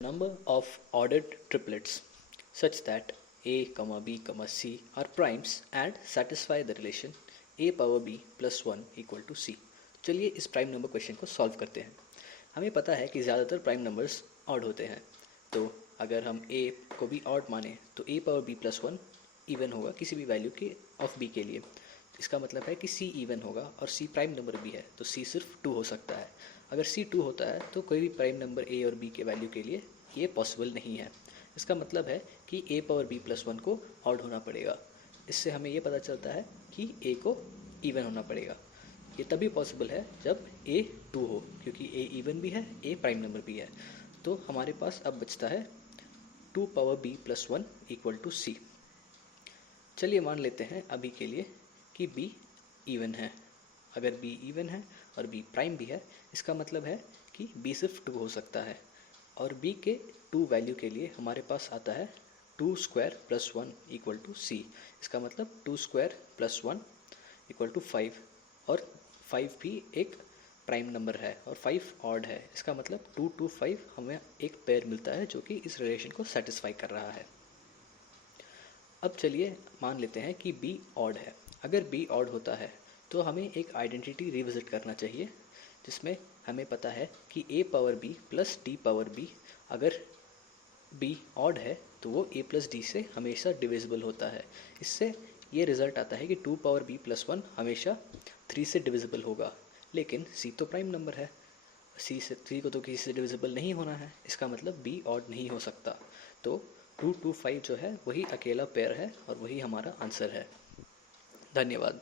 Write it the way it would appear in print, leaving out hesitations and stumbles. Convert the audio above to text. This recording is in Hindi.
number of ordered triplets such that a, b, c are primes and satisfy the relation a power b plus 1 equal to c। चलिए इस प्राइम नंबर क्वेश्चन को सॉल्व करते हैं। हमें पता है कि ज़्यादातर प्राइम नंबर्स ऑड होते हैं, तो अगर हम a को भी ऑड माने तो a power b plus 1 even होगा किसी भी वैल्यू के ऑफ b के लिए। इसका मतलब है कि c इवन होगा और c प्राइम नंबर भी है, तो c सिर्फ 2 हो सकता है। अगर c 2 होता है तो कोई भी प्राइम नंबर a और b के वैल्यू के लिए ये पॉसिबल नहीं है। इसका मतलब है कि a पावर b प्लस 1 को ऑड होना पड़ेगा। इससे हमें ये पता चलता है कि a को इवन होना पड़ेगा। ये तभी पॉसिबल है जब a 2 हो, क्योंकि a इवन भी है, a प्राइम नंबर भी है। तो हमारे पास अब बचता है 2 power b plus 1 equal to c। चलिए मान लेते हैं अभी के लिए कि b इवन है। अगर b इवन है और b प्राइम भी है, इसका मतलब है कि b सिर्फ 2 हो सकता है। और b के 2 वैल्यू के लिए हमारे पास आता है 2 square plus 1 equal to c। इसका मतलब 2 स्क्वायर प्लस 1 इक्वल टू 5, और 5 भी एक प्राइम नंबर है और 5 ऑड है। इसका मतलब 2 टू 5 हमें एक पेयर मिलता है जो कि इस रिलेशन को सेटिस्फाई कर रहा है। अब चलिए मान लेते हैं कि b ऑड है। अगर b ऑड होता है तो हमें एक आइडेंटिटी रिविजिट करना चाहिए, जिसमें हमें पता है कि a power b plus d power b, अगर b ऑड है तो वो a प्लस डी से हमेशा डिविजिबल होता है। इससे ये रिज़ल्ट आता है कि 2 पावर b प्लस 1 हमेशा 3 से डिविजिबल होगा। लेकिन c तो प्राइम नंबर है, c को तो किसी से डिविजिबल नहीं होना है। इसका मतलब b ऑड नहीं हो सकता। तो 2 टू 5 जो है वही अकेला पेयर है और वही हमारा आंसर है। धन्यवाद।